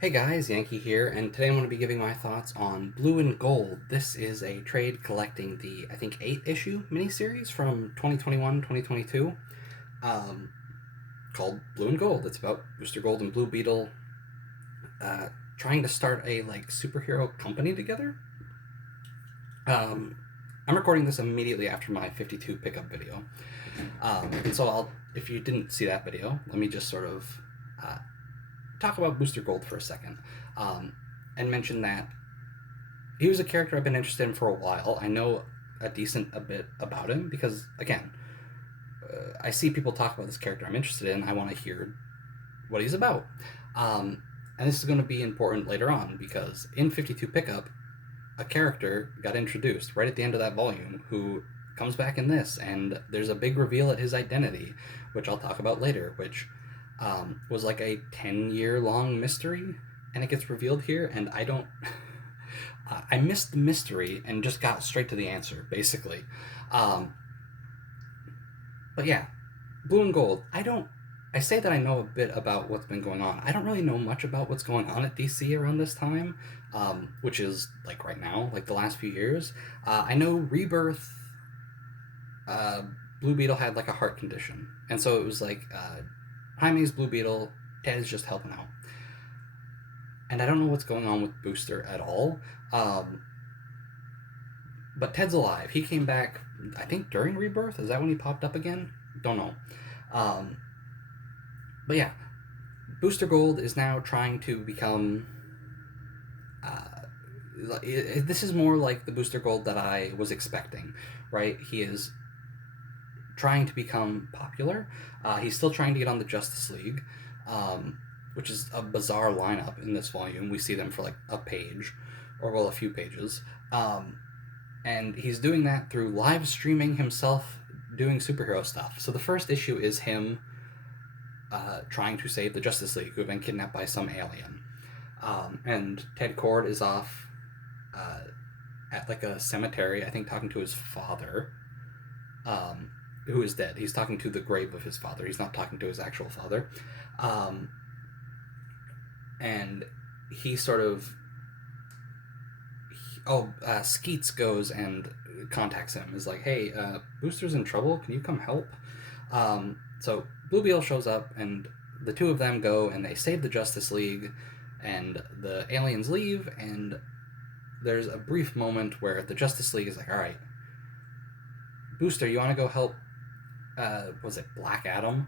Hey guys, Yankee here, and today I'm going to be giving my thoughts on Blue and Gold. This is a trade collecting the, I think, 8 issue miniseries from 2021 2022 um, called Blue and Gold. It's about Booster Gold and Blue Beetle uh, trying to start a superhero company together. Um, I'm recording this immediately after my 52 pickup video. And so if you didn't see that video, let me just sort of uh, talk about Booster Gold for a second um, and mention that he was a character I've been interested in for a while. I know a bit about him because, again, I see people talk about this character I'm interested in. I want to hear what he's about. And this is going to be important later on because in 52 Pickup, a character got introduced right at the end of that volume who comes back in this, and there's a big reveal at his identity, which I'll talk about later, which was like a 10-year long mystery, and it gets revealed here, and I don't. I missed the mystery and just got straight to the answer, basically. Um, but yeah, Blue and Gold. I say that I know a bit about what's been going on. I don't really know much about what's going on at DC around this time, which is like right now, like the last few years. I know Rebirth. Uh, Blue Beetle had like a heart condition, and so it was like Jaime's Blue Beetle. Ted is just helping out, and I don't know what's going on with Booster at all. Um, but Ted's alive. He came back, I think, during Rebirth. Is that when he popped up again? Don't know. Um, but yeah, Booster Gold is now trying to become. This is more like the Booster Gold that I was expecting, right? He is trying to become popular. He's still trying to get on the Justice League, um, which is a bizarre lineup in this volume. We see them for like a page, or well, a few pages. And he's doing that through live streaming himself doing superhero stuff. So the first issue is him trying to save the Justice League, who have been kidnapped by some alien. And Ted Kord is off uh, at like a cemetery, I think, talking to his father, um, who is dead. He's talking to the grave of his father. He's not talking to his actual father. Um, and he sort of. Skeets goes and contacts him. Is like, hey, Booster's in trouble. Can you come help? So Blue Beetle shows up, and the two of them go and they save the Justice League, and the aliens leave, and there's a brief moment where the Justice League is like, all right, Booster, you want to go help? Was it Black Adam?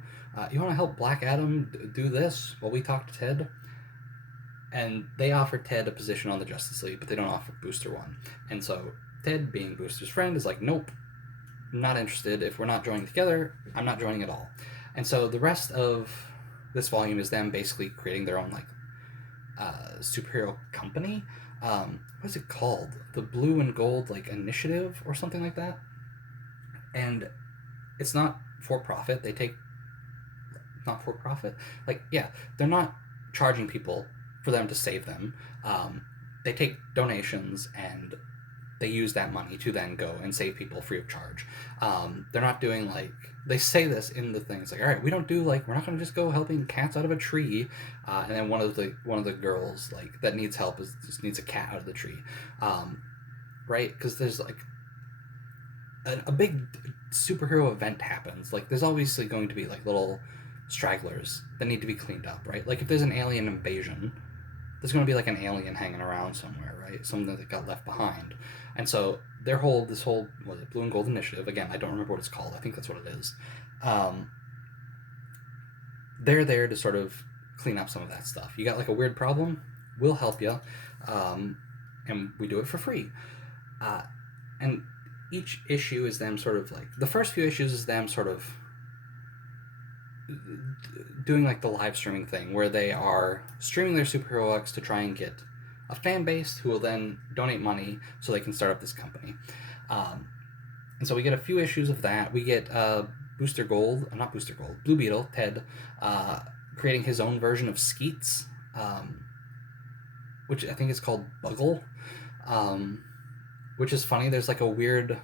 You want to help Black Adam do this while we talk to Ted? And they offer Ted a position on the Justice League, but they don't offer Booster one. And so Ted, being Booster's friend, is like, nope, I'm not interested. If we're not joining together, I'm not joining at all. And so the rest of this volume is them basically creating their own superhero company. What's it called? The Blue and Gold Initiative or something like that. And it's not for profit. They take not for profit. They're not charging people for them to save them. They take donations and they use that money to then go and save people free of charge. They're not doing they say this in the things like, all right, we don't do we're not going to just go helping cats out of a tree, and then one of the girls that needs help just needs a cat out of the tree, right? Because there's a big superhero event happens. There's obviously going to be little stragglers that need to be cleaned up, right? If there's an alien invasion, there's going to be an alien hanging around somewhere, right? Something that got left behind. And so this whole was it Blue and Gold Initiative, again, I don't remember what it's called. I think that's what it is. They're there to sort of clean up some of that stuff. You got a weird problem, we'll help you, and we do it for free. And each issue is them sort of the first few issues is them sort of doing the live streaming thing where they are streaming their superhero arcs to try and get a fan base who will then donate money so they can start up this company. And so we get a few issues of that. We get not Booster Gold, Blue Beetle, Ted, creating his own version of Skeets, which I think is called Buggle, which is funny. There's a weird,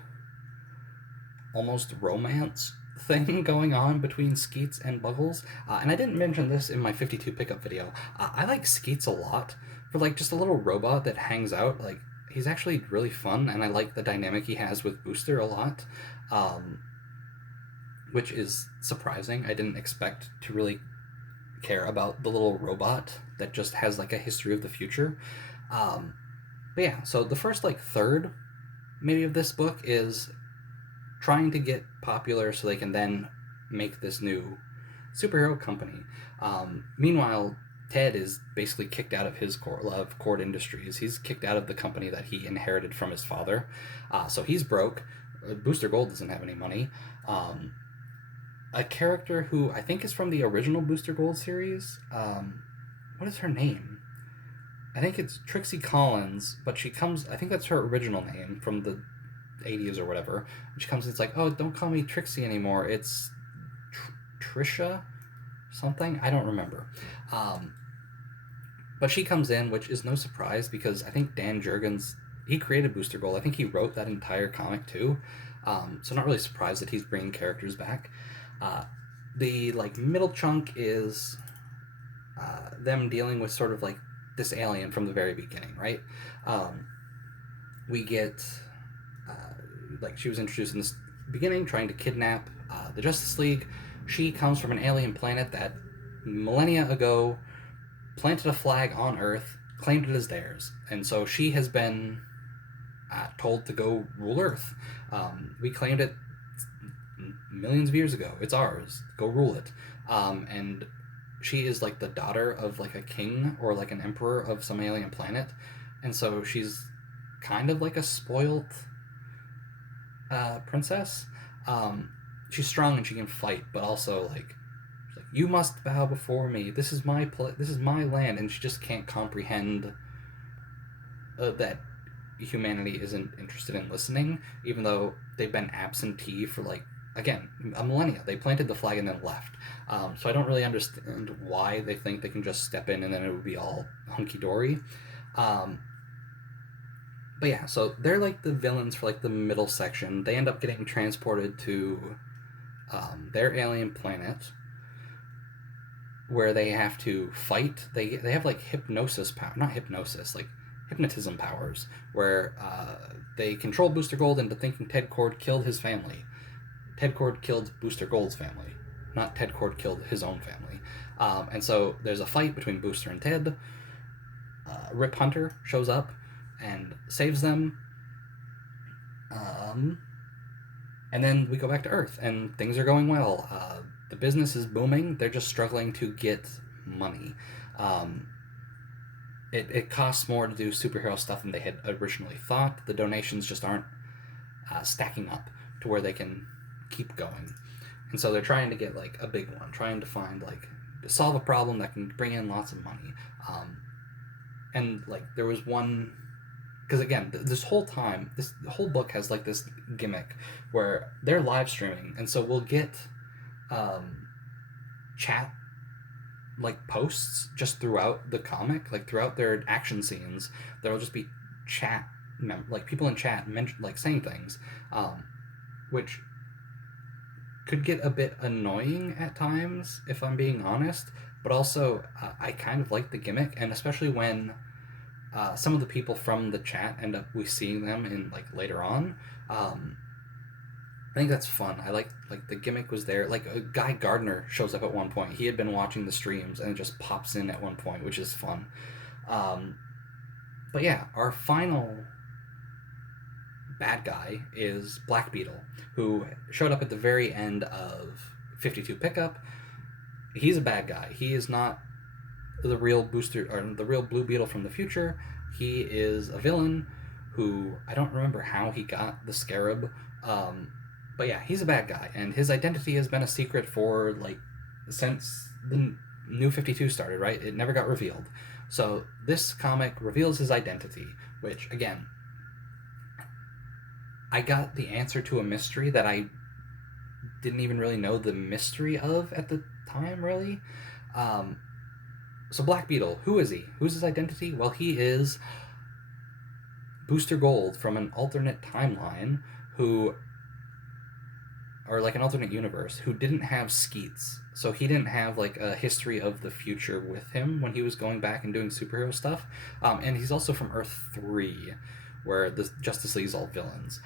almost romance thing going on between Skeets and Buggles. And I didn't mention this in my 52 pickup video. I like Skeets a lot for like just a little robot that hangs out. Like, he's actually really fun, and I like the dynamic he has with Booster a lot, which is surprising. I didn't expect to really care about the little robot that just has like a history of the future. But yeah, so the first like third maybe of this book is trying to get popular so they can then make this new superhero company. Meanwhile, Ted is basically kicked out of his Cord Industries. He's kicked out of the company that he inherited from his father. So he's broke. Booster Gold doesn't have any money. A character who I think is from the original Booster Gold series. What is her name? I think it's Trixie Collins, but she comes. I think that's her original name from the 80s or whatever. And she comes and it's like, oh, don't call me Trixie anymore. It's Trisha something. I don't remember. But she comes in, which is no surprise because I think Dan Jurgens, he created Booster Gold. I think he wrote that entire comic too. So not really surprised that he's bringing characters back. The like middle chunk is them dealing with sort of like this alien from the very beginning, right? We get like she was introduced in this beginning, trying to kidnap the Justice League. She comes from an alien planet that millennia ago planted a flag on Earth, claimed it as theirs, and so she has been told to go rule Earth. We claimed it millions of years ago. It's ours. Go rule it. And she is like the daughter of like a king or like an emperor of some alien planet, and so she's kind of like a spoiled princess. She's strong and she can fight, but also like you must bow before me. This is my this is my land, and she just can't comprehend that humanity isn't interested in listening, even though they've been absentee for like again a millennia. They planted the flag and then left. So I don't really understand why they think they can just step in and then it would be all hunky dory. But yeah, so they're like the villains for like the middle section. They end up getting transported to their alien planet where they have to fight. They have like hypnosis power, not hypnosis, like hypnotism powers, where they control Booster Gold into thinking Ted Cord killed his family. Ted Cord killed Booster Gold's family, not Ted Cord killed his own family. And so there's a fight between Booster and Ted. Rip Hunter shows up and saves them. And then we go back to Earth, and things are going well. The business is booming. They're just struggling to get money. It costs more to do superhero stuff than they had originally thought. The donations just aren't stacking up to where they can keep going. And so they're trying to get like a big one, trying to find like solve a problem that can bring in lots of money. And like there was one, because again, this whole time, the whole book has like this gimmick where they're live streaming, and so we'll get chat like posts just throughout the comic, like throughout their action scenes. There'll just be chat, like people in chat like saying things, which could get a bit annoying at times if I'm being honest. But also, I kind of like the gimmick, and especially when some of the people from the chat end up we seeing them in like later on. I think that's fun. I like the gimmick was there. Like Guy Gardner shows up at one point. He had been watching the streams and just pops in at one point, which is fun. But yeah, our final bad guy is Black Beetle, who showed up at the very end of 52 pickup. He's a bad guy. He is not the real Booster or the real Blue Beetle from the future. He is a villain who I don't remember how he got the scarab. But yeah, he's a bad guy, and his identity has been a secret for like since the New 52 started, right? It never got revealed. So this comic reveals his identity, which again, I got the answer to a mystery that I didn't even really know the mystery of at the time, really. So Black Beetle, who is he? Who's his identity? Well, he is Booster Gold from an alternate timeline who or like an alternate universe, who didn't have Skeets. So he didn't have like a history of the future with him when he was going back and doing superhero stuff. And he's also from Earth 3, where the Justice League is all villains.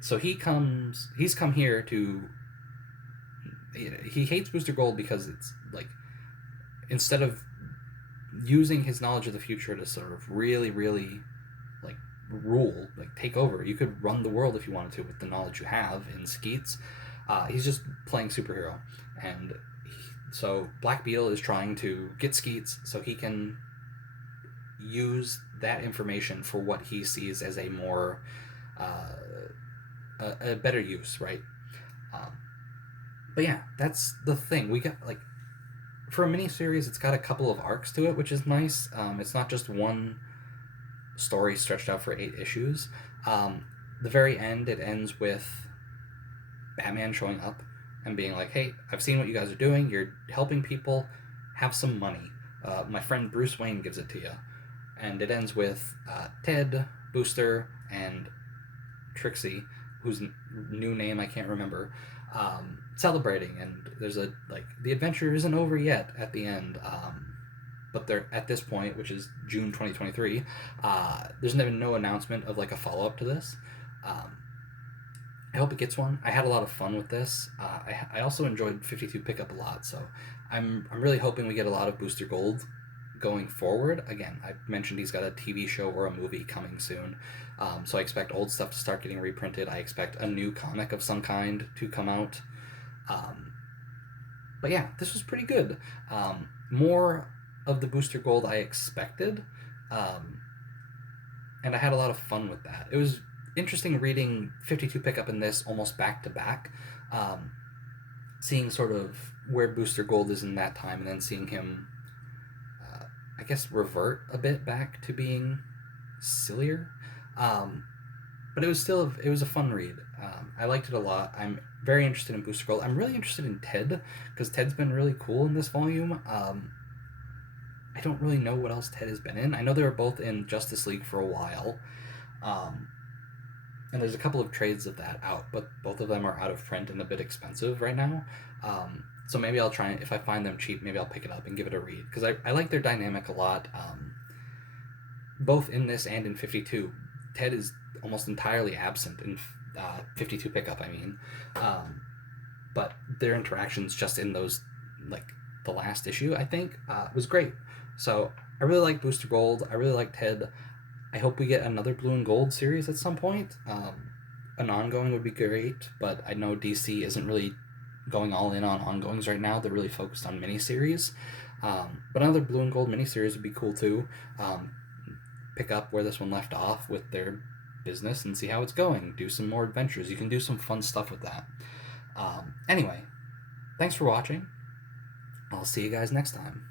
So he's come here to. He hates Booster Gold because it's like, instead of using his knowledge of the future to sort of really, really like rule, like take over, you could run the world if you wanted to with the knowledge you have in Skeets. He's just playing superhero, and so Black Beetle is trying to get Skeets so he can use that information for what he sees as a more a better use, right? Um, but yeah, that's the thing. We got like, for a mini series, it's got a couple of arcs to it, which is nice. It's not just one story stretched out for 8 issues. The very end, it ends with Batman showing up and being like, "Hey, I've seen what you guys are doing. You're helping people. Have some money. My friend Bruce Wayne gives it to you." And it ends with Ted, Booster, and Trixie, whose new name I can't remember, celebrating. And there's a like, the adventure isn't over yet at the end. But they're at this point, which is June 2023. There's been no announcement of like a follow up to this. I hope it gets one. I had a lot of fun with this. I also enjoyed 52 Pickup a lot, so I'm really hoping we get a lot of Booster Gold going forward. Again, I mentioned he's got a TV show or a movie coming soon, so I expect old stuff to start getting reprinted. I expect a new comic of some kind to come out. But yeah, this was pretty good. More of the Booster Gold I expected, and I had a lot of fun with that. It was interesting reading 52 Pickup in this almost back to back, seeing sort of where Booster Gold is in that time, and then seeing him, I guess, revert a bit back to being sillier. But it was a fun read. I liked it a lot. I'm very interested in Booster Gold. I'm really interested in Ted, because Ted's been really cool in this volume. I don't really know what else Ted has been in. I know they were both in Justice League for a while. And there's a couple of trades of that out, but both of them are out of print and a bit expensive right now. So maybe I'll try, if I find them cheap, maybe I'll pick it up and give it a read, because I like their dynamic a lot. Both in this and in 52, Ted is almost entirely absent in 52 Pickup, I mean. But their interactions just in those, like, the last issue, I think, was great. So I really like Booster Gold. I really like Ted. I hope we get another Blue and Gold series at some point. An ongoing would be great, but I know DC isn't really going all in on ongoings right now. They're really focused on miniseries. But another Blue and Gold miniseries would be cool too. Pick up where this one left off with their business and see how it's going. Do some more adventures. You can do some fun stuff with that. Anyway, thanks for watching. I'll see you guys next time.